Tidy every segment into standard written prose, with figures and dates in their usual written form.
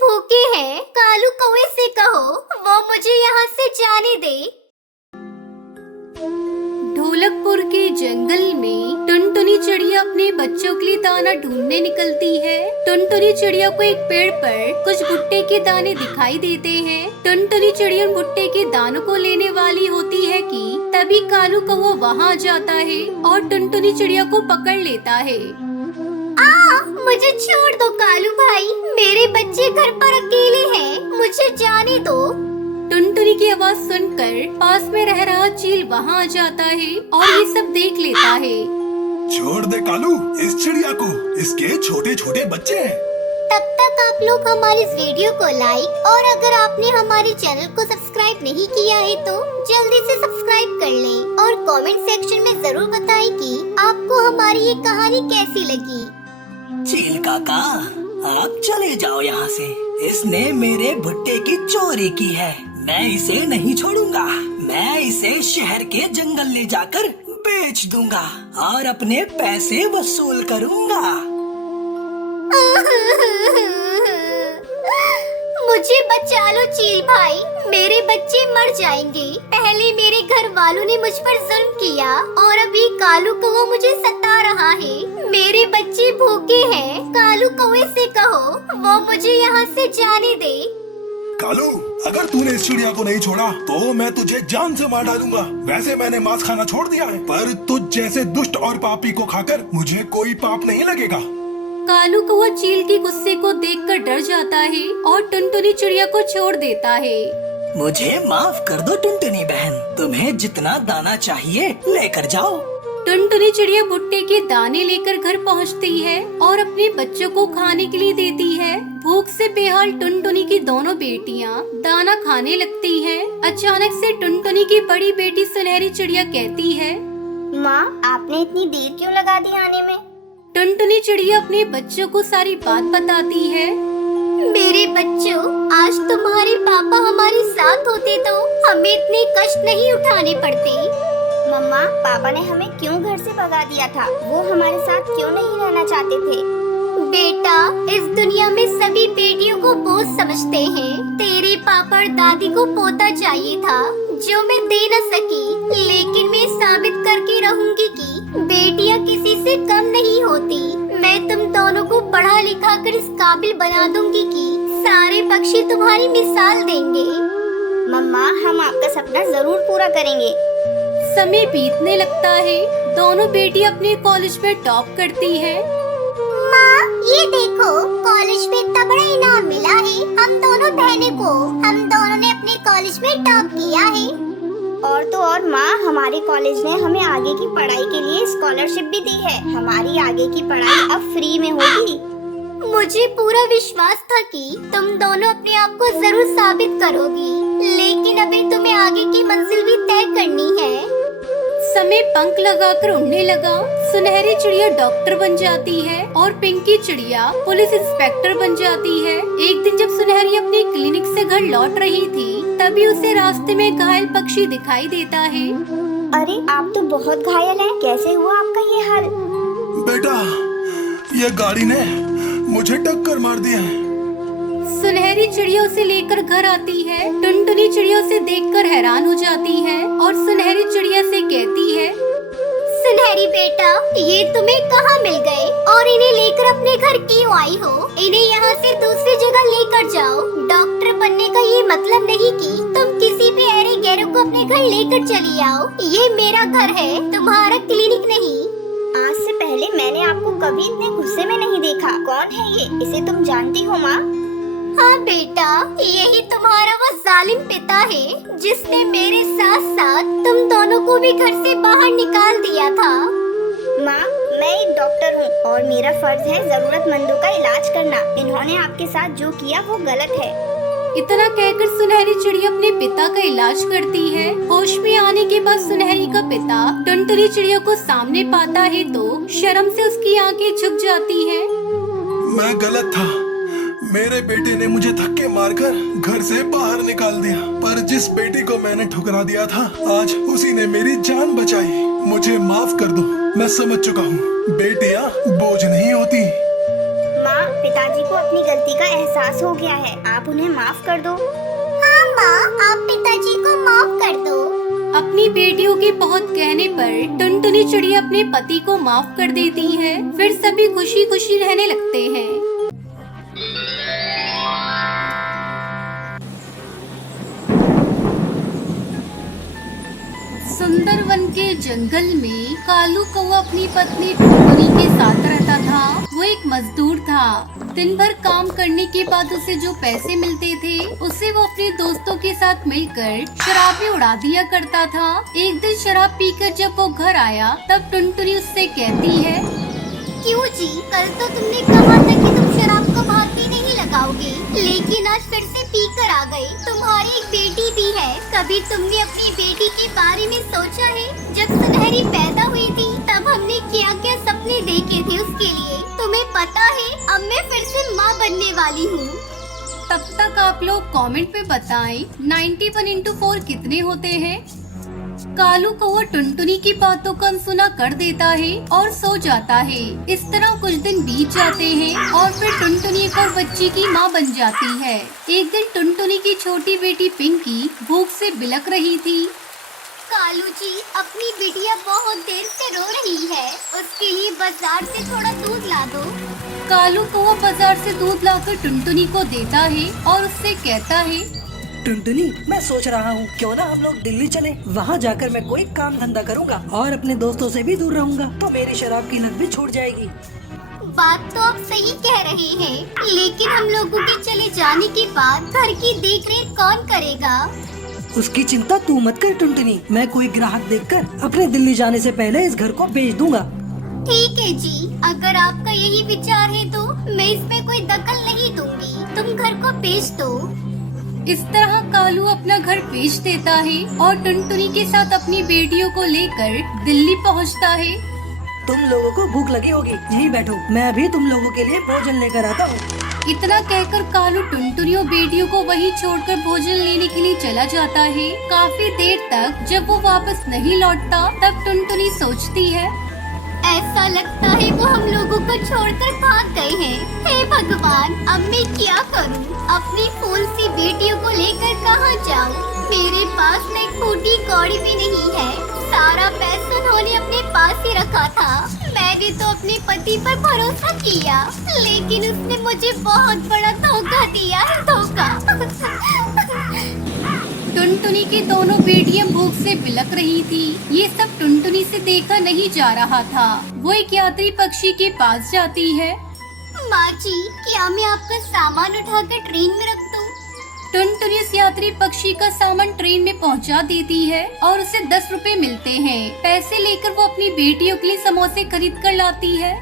भूखे हैं, कालू कौवे से कहो वो मुझे यहाँ से जाने दे। ढोलकपुर के जंगल में टुनटुनी चिड़िया अपने बच्चों के लिए दाना ढूंढने निकलती है। टुनटुनी चिड़िया को एक पेड़ पर कुछ भुट्टे के दाने दिखाई देते हैं। टुनटुनी चिड़िया उन भुट्टे के दानों को लेने वाली होती है कि तभी कालू कौवा वहाँ जाता है और टुनटुनी चिड़िया को पकड़ लेता है। मुझे छोड़ दो कालू भाई, मेरे बच्चे घर पर अकेले हैं, मुझे जाने दो। टुनटुनी की आवाज सुनकर पास में रह रहा चील वहाँ आ जाता है और ये सब देख लेता है। छोड़ दे कालू इस चिड़िया को, इसके छोटे छोटे बच्चे हैं। तब तक आप लोग हमारे इस वीडियो को लाइक और अगर आपने हमारे चैनल को सब्सक्राइब नहीं किया है तो जल्दी से सब्सक्राइब कर लें और कमेंट सेक्शन में जरूर बताएं कि आपको हमारी ये कहानी कैसी लगी। चील काका, आप चले जाओ यहाँ से। इसने मेरे भुट्टे की चोरी की है, मैं इसे नहीं छोड़ूंगा। मैं इसे शहर के जंगल ले जाकर बेच दूंगा और अपने पैसे वसूल करूंगा। मुझे बचा लो चील भाई, मेरे बच्चे मर जाएंगे। पहले मेरे घर वालों ने मुझ पर जुल्म किया और अभी कालू कौवा मुझे सता रहा है। मेरे बच्चे भूखे हैं, कालू कौवे से कहो वो मुझे यहाँ से जाने दे। कालू, अगर तूने इस चिड़िया को नहीं छोड़ा तो मैं तुझे जान से मार डालूंगा। वैसे मैंने मांस खाना छोड़ दिया है, पर तुझ जैसे दुष्ट और पापी को खाकर मुझे कोई पाप नहीं लगेगा। कालू कौवा चील के गुस्से को देखकर डर जाता है और टुनटुनी चिड़िया को छोड़ देता है। मुझे माफ कर दो टुनटुनी बहन, तुम्हें जितना दाना चाहिए लेकर जाओ। टुनटुनी चिड़िया भुट्टे के दाने लेकर घर पहुंचती है और अपने बच्चों को खाने के लिए देती है। भूख से बेहाल टुनटुनी की दोनों बेटियां दाना खाने लगती हैं। अचानक से टुनटुनी की बड़ी बेटी सुनहरी चिड़िया कहती है, माँ, आपने इतनी देर क्यों लगा दी आने में? टुनटुनी चिड़िया अपने बच्चों को सारी बात बताती है। मेरे बच्चों, आज तुम्हारे पापा हमारे साथ होते तो हमें इतने कष्ट नहीं उठाने पड़ते। मम्मा, पापा ने हमें क्यों घर से भगा दिया था? वो हमारे साथ क्यों नहीं रहना चाहते थे? बेटा, इस दुनिया में सभी बेटियों को बोझ समझते हैं। तेरे पापा और दादी को पोता चाहिए था जो मैं दे न सकी, लेकिन मैं साबित करके रहूंगी कि बेटियां किसी से कम नहीं होती। मैं तुम दोनों को पढ़ा लिखा कर इस काबिल बना दूंगी कि सारे पक्षी तुम्हारी मिसाल देंगे। मम्मा, हम आपका सपना जरूर पूरा करेंगे। समय बीतने लगता है। दोनों बेटी अपने कॉलेज में टॉप करती है। माँ, ये देखो, कॉलेज में इतना बड़ा इनाम मिला है हम दोनों बहनों को। हम दोनों ने अपने कॉलेज में टॉप किया है। और तो और माँ, हमारे कॉलेज ने हमें आगे की पढ़ाई के लिए स्कॉलरशिप भी दी है। हमारी आगे की पढ़ाई अब फ्री में होगी। मुझे पूरा विश्वास था कि तुम दोनों अपने आप को जरूर साबित करोगी, लेकिन अभी तुम्हें आगे की मंजिल भी तय करनी है। समय पंख लगाकर उड़ने लगा। सुनहरी चिड़िया डॉक्टर बन जाती है और पिंकी चिड़िया पुलिस इंस्पेक्टर बन जाती है। एक दिन जब सुनहरी अपने क्लिनिक से घर लौट रही थी, तभी उसे रास्ते में घायल पक्षी दिखाई देता है। अरे, आप तो बहुत घायल हैं। कैसे हुआ आपका ये हाल? बेटा, ये गाड़ी ने मुझे टक्कर मार दी है। सुनहरी चिड़िया उसे लेकर घर आती है। टुनटुनी चिड़िया उसे देखकर हैरान हो जाती है और सुनहरी चिड़िया से कहती है, सुनहरी बेटा, ये तुम्हें कहाँ मिल गए और इन्हें लेकर अपने घर क्यों आई हो? इन्हें यहाँ से दूसरी जगह लेकर जाओ। डॉक्टर बनने का ये मतलब नहीं कि तुम किसी भी ऐरे गैरों को अपने घर लेकर चली आओ। ये मेरा घर है, तुम्हारा क्लिनिक नहीं। आज से पहले मैंने आपको कभी इतने गुस्से में नहीं देखा। कौन है ये? इसे तुम जानती हो माँ? हाँ बेटा, यही तुम्हारा वो जालिम पिता है जिसने मेरे साथ साथ तुम दोनों को भी घर से बाहर निकाल दिया था। माँ, मैं एक डॉक्टर हूँ और मेरा फर्ज है जरूरतमंदों का इलाज करना। इन्होंने आपके साथ जो किया वो गलत है। इतना कहकर सुनहरी चिड़िया अपने पिता का इलाज करती है। होश में आने के बाद सुनहरी का पिता टुनटुनी चिड़िया को सामने पाता है तो शर्म से उसकी आंखें झुक जाती हैं। मैं गलत था। मेरे बेटे ने मुझे धक्के मारकर घर से बाहर निकाल दिया, पर जिस बेटी को मैंने ठुकरा दिया था आज उसी ने मेरी जान बचाई। मुझे माफ कर दो, मैं समझ चुका हूँ। बेटियाँ बोझ नहीं होती। माँ, पिताजी को अपनी गलती का एहसास हो गया है, आप उन्हें माफ कर दो। हाँ माँ, आप पिताजी को माफ कर दो। अपनी बेटियों के बहुत कहने पर टुनटुनी चिड़िया अपने पति को माफ कर देती है। फिर सभी खुशी खुशी रहने लगते हैं। सुंदरवन के जंगल में कालू कौवा अपनी पत्नी टुनटुनी के साथ रहता था। वो एक मजदूर था। दिन भर काम करने के बाद उसे जो पैसे मिलते थे उसे वो अपने दोस्तों के साथ मिलकर शराब में उड़ा दिया करता था। एक दिन शराब पीकर जब वो घर आया तब टुनटुनी उससे कहती है, क्यों जी, कल तो तुमने कहा था कि तुम शराब को भाभी नहीं लगाओगे, लेकिन आज फिर से पीकर आ गए। तुम्हारी एक बेटी भी है, कभी तुमने अपनी बेटी के बारे में सोचा है? जब सुनहरी पैदा हुई थी तब हमने क्या क्या सपने देखे थे उसके लिए, तुम्हें पता है? अब मैं फिर से माँ बनने वाली हूँ। तब तक आप लोग कमेंट में बताएं 91 into 4 कितने होते हैं। कालू कौवा टुनटुनी की बातों को अनसुना कर देता है और सो जाता है। इस तरह कुछ दिन बीत जाते हैं और फिर टुनटुनी एक और बच्ची की माँ बन जाती है। एक दिन टुनटुनी की छोटी बेटी पिंकी भूख से बिलख रही थी। कालू जी, अपनी बिटिया बहुत देर से रो रही है, उसके लिए बाजार से थोड़ा दूध ला दो। कालू कौवा बाजार से दूध लाकर टुनटुनी को देता है और उससे कहता है, टुनटुनी, मैं सोच रहा हूँ क्यों ना हम लोग दिल्ली चले। वहाँ जाकर मैं कोई काम धंधा करूँगा और अपने दोस्तों से भी दूर रहूँगा, तो मेरी शराब की लत भी छूट जाएगी। बात तो आप सही कह रहे हैं, लेकिन हम लोगों के चले जाने के बाद घर की देखरेख कौन करेगा? उसकी चिंता तू मत कर टुनटुनी, मैं कोई ग्राहक देखकर अपने दिल्ली जाने से पहले इस घर को बेच दूंगा। ठीक है जी, अगर आपका यही विचार है तो मैं इसमें कोई दखल नहीं दूंगी, तुम घर को बेच दो। इस तरह कालू अपना घर बेच देता है और टुनटुनी के साथ अपनी बेटियों को लेकर दिल्ली पहुंचता है। तुम लोगों को भूख लगी होगी, यहीं बैठो, मैं अभी तुम लोगों के लिए भोजन लेकर आता हूँ। इतना कहकर कालू टुनटुनी और बेटियों को वहीं छोड़कर भोजन लेने के लिए चला जाता है। काफी देर तक जब वो वापस नहीं लौटता तब टुनटुनी सोचती है, ऐसा लगता है वो हम लोगों को छोड़कर भाग गए हैं। हे भगवान, अब मैं क्या करूं? अपनी फूल सी बेटियों को लेकर कहां जाऊं? मेरे पास न एक फूटी कौड़ी भी नहीं है। सारा पैसा उन्होंने अपने पास ही रखा था। मैंने तो अपने पति पर भरोसा किया, लेकिन उसने मुझे बहुत बड़ा धोखा दिया है, धोखा। टुनटुनी की दोनों बेटियां भूख से बिलख रही थी। ये सब टुनटुनी से देखा नहीं जा रहा था। वो एक यात्री पक्षी के पास जाती है। माँ जी, क्या मैं आपका सामान उठाकर ट्रेन में रख दूं? टुनटुनी उस यात्री पक्षी का सामान ट्रेन में पहुंचा देती है और उसे 10 रुपए मिलते हैं। पैसे लेकर वो अपनी बेटियों के लिए समोसे खरीद कर लाती है।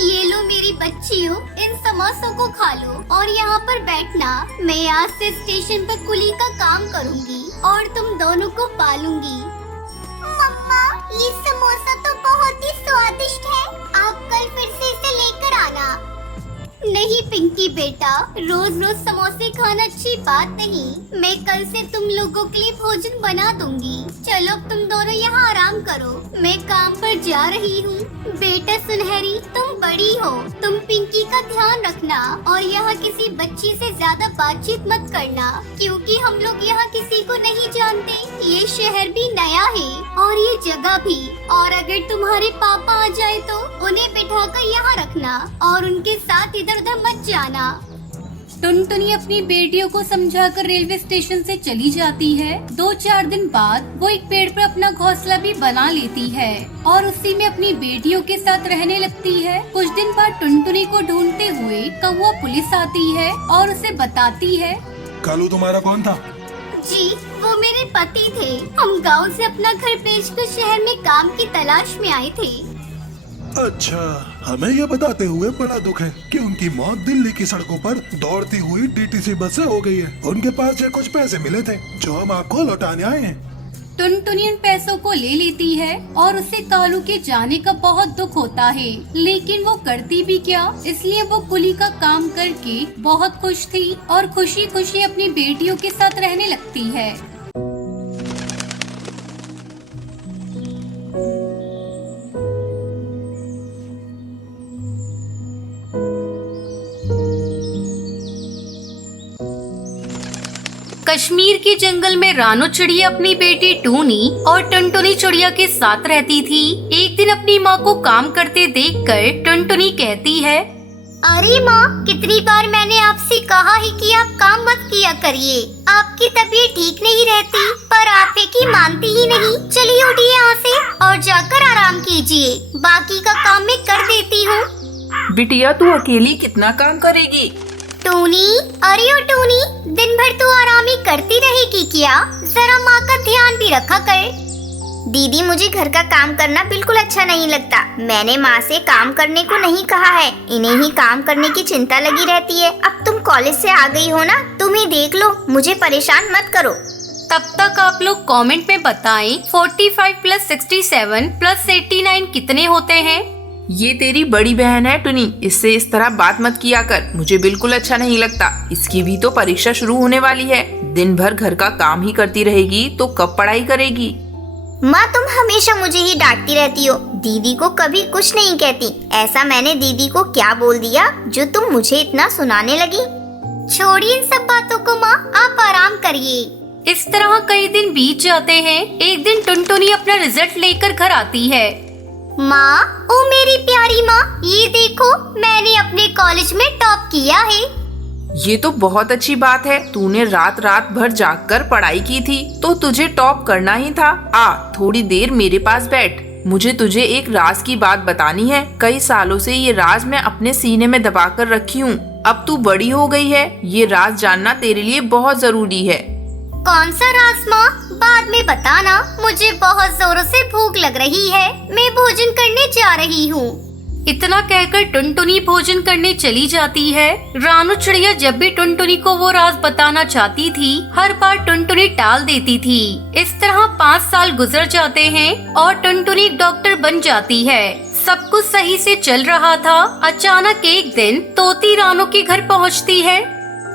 ये लो मेरी बच्चियों, इन समोसों को खा लो और यहाँ पर बैठना। मैं आज से स्टेशन पर कुली का काम करूँगी और तुम दोनों को पालूंगी। मम्मा, ये समोसा तो बहुत ही स्वादिष्ट है, आप कल फिर से इसे लेकर आना। नहीं पिंकी बेटा, रोज रोज समोसे खाना अच्छी बात नहीं। मैं कल से तुम लोगों के लिए भोजन बना दूंगी। चलो तुम दोनों यहाँ आराम करो, मैं काम पर जा रही हूँ। बेटा सुनहरी, तुम बड़ी हो, तुम पिंकी का ध्यान रखना और यहाँ किसी बच्ची से ज्यादा बातचीत मत करना, क्योंकि हम लोग यहाँ किसी को नहीं जानते। ये शहर भी नया है और ये जगह भी, और अगर तुम्हारे पापा आ जाए तो उन्हें बिठाकर यहाँ रखना और उनके साथ इधर उधर मत जाना। टुनटुनी अपनी बेटियों को समझाकर रेलवे स्टेशन से चली जाती है। 2-4 दिन बाद वो एक पेड़ पर अपना घोंसला भी बना लेती है और उसी में अपनी बेटियों के साथ रहने लगती है। कुछ दिन बाद टुनटुनी को ढूंढते हुए कौवा पुलिस आती है और उसे बताती है, कालू तुम्हारा कौन था? जी, वो मेरे पति थे। हम गांव से अपना घर बेचकर शहर में काम की तलाश में आए थे। अच्छा, हमें यह बताते हुए बड़ा दुख है कि उनकी मौत दिल्ली की सड़कों पर दौड़ती हुई डीटीसी बस से हो गई है। उनके पास ये कुछ पैसे मिले थे जो हम आपको लौटाने आए हैं। टुनटुनी उन पैसों को ले लेती है और उसे कालू के जाने का बहुत दुख होता है, लेकिन वो करती भी क्या, इसलिए वो कुली का काम करके बहुत खुश थी और खुशी खुशी अपनी बेटियों के साथ रहने लगती है। कश्मीर के जंगल में रानू चिड़िया अपनी बेटी टूनी और टुनटुनी चिड़िया के साथ रहती थी। एक दिन अपनी माँ को काम करते देखकर टुनटुनी कहती है, अरे माँ, कितनी बार मैंने आपसे कहा है कि आप काम मत किया करिए। आपकी तबीयत ठीक नहीं रहती, पर आप है कि मानती ही नहीं। चलिए उठिए यहाँ से और जाकर आराम कीजिए। बाकी का काम मैं कर देती हूँ। बिटिया तू अकेली कितना काम करेगी? टूनी, अरे ओ टूनी, दिन भर तू आराम ही करती रहेगी क्या? जरा माँ का ध्यान भी रखा कर। दीदी, मुझे घर का काम करना बिल्कुल अच्छा नहीं लगता। मैंने माँ से काम करने को नहीं कहा है, इन्हें ही काम करने की चिंता लगी रहती है। अब तुम कॉलेज से आ गई हो ना, तुम ही देख लो, मुझे परेशान मत करो। तब तक आप लोग कमेंट में बताएं 45 + 67 + 89 कितने होते हैं। ये तेरी बड़ी बहन है टुनी, इससे इस तरह बात मत किया कर, मुझे बिल्कुल अच्छा नहीं लगता। इसकी भी तो परीक्षा शुरू होने वाली है। दिन भर घर का काम ही करती रहेगी तो कब पढ़ाई करेगी? माँ, तुम हमेशा मुझे ही डांटती रहती हो, दीदी को कभी कुछ नहीं कहती। ऐसा मैंने दीदी को क्या बोल दिया जो तुम मुझे इतना सुनाने लगी? छोड़िए इन सब बातों को माँ, आप आराम करिए। इस तरह कई दिन बीत जाते हैं। एक दिन टुनटुनी अपना रिजल्ट लेकर घर आती है। माँ, ओ मेरी प्यारी माँ, ये देखो, मैंने अपने कॉलेज में टॉप किया है। ये तो बहुत अच्छी बात है। तूने रात रात भर जागकर पढ़ाई की थी तो तुझे टॉप करना ही था। आ, थोड़ी देर मेरे पास बैठ, मुझे तुझे एक राज की बात बतानी है। कई सालों से ये राज मैं अपने सीने में दबा कर रखी हूँ। अब तू बड़ी हो गई है, ये राज जानना तेरे लिए बहुत जरूरी है। कौन सा राज माँ? बाद में बताना, मुझे बहुत जोरों से भूख लग रही है, मैं भोजन करने जा रही हूँ। इतना कहकर टुनटुनी भोजन करने चली जाती है। रानू चिड़िया जब भी टुनटुनी को वो राज बताना चाहती थी, हर बार टुनटुनी टाल देती थी। इस तरह 5 साल गुजर जाते हैं और टुनटुनी डॉक्टर बन जाती है। सब कुछ सही से चल रहा था। अचानक एक दिन तोती रानू के घर पहुंचती है।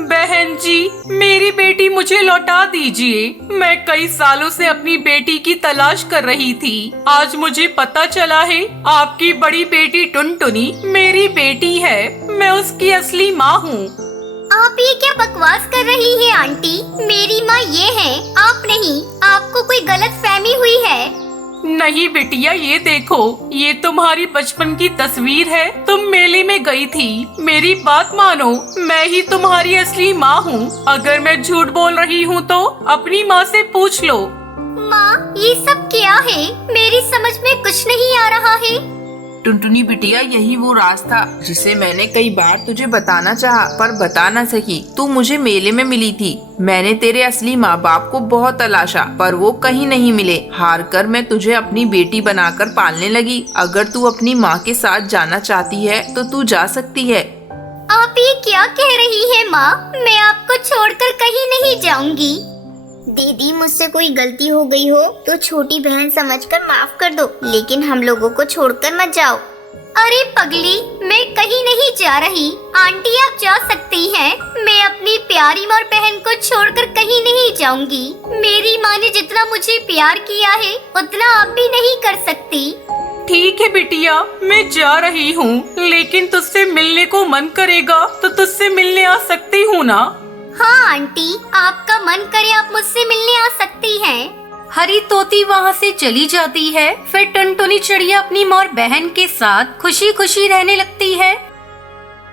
बहन जी, मेरी बेटी मुझे लौटा दीजिए। मैं कई सालों से अपनी बेटी की तलाश कर रही थी। आज मुझे पता चला है आपकी बड़ी बेटी टुनटुनी मेरी बेटी है। मैं उसकी असली माँ हूँ। आप ये क्या बकवास कर रही है आंटी? मेरी माँ ये है, आप नहीं। आपको कोई गलत फहमी हुई है। नहीं बिटिया, ये देखो, ये तुम्हारी बचपन की तस्वीर है। तुम मेले में गई थी। मेरी बात मानो, मैं ही तुम्हारी असली माँ हूँ। अगर मैं झूठ बोल रही हूँ तो अपनी माँ से पूछ लो। माँ, ये सब क्या है? मेरी समझ में कुछ नहीं आ रहा है। टुनटुनी बिटिया, यही वो राज था जिसे मैंने कई बार तुझे बताना चाहा पर बता न सकी। तू मुझे मेले में मिली थी। मैंने तेरे असली माँ बाप को बहुत तलाशा पर वो कहीं नहीं मिले। हार कर मैं तुझे अपनी बेटी बनाकर पालने लगी। अगर तू अपनी माँ के साथ जाना चाहती है तो तू जा सकती है। आप ये क्या कह रही है माँ? मैं आपको छोड़कर कहीं नहीं जाऊंगी। दीदी, मुझसे कोई गलती हो गई हो तो छोटी बहन समझकर माफ कर दो, लेकिन हम लोगों को छोड़कर मत जाओ। अरे पगली, मैं कहीं नहीं जा रही। आंटी, आप जा सकती हैं। मैं अपनी प्यारी माँ और बहन को छोड़कर कहीं नहीं जाऊंगी। मेरी माँ ने जितना मुझे प्यार किया है उतना आप भी नहीं कर सकती। ठीक है बिटिया, मैं जा रही हूँ, लेकिन तुझसे मिलने को मन करेगा तो तुझसे मिलने आ सकती हूँ ना? हाँ आंटी, आपका मन करे आप मुझसे मिलने आ सकती हैं। हरी तोती वहाँ से चली जाती है। फिर टुनटुनी चिड़िया अपनी माँ और बहन के साथ खुशी खुशी रहने लगती है।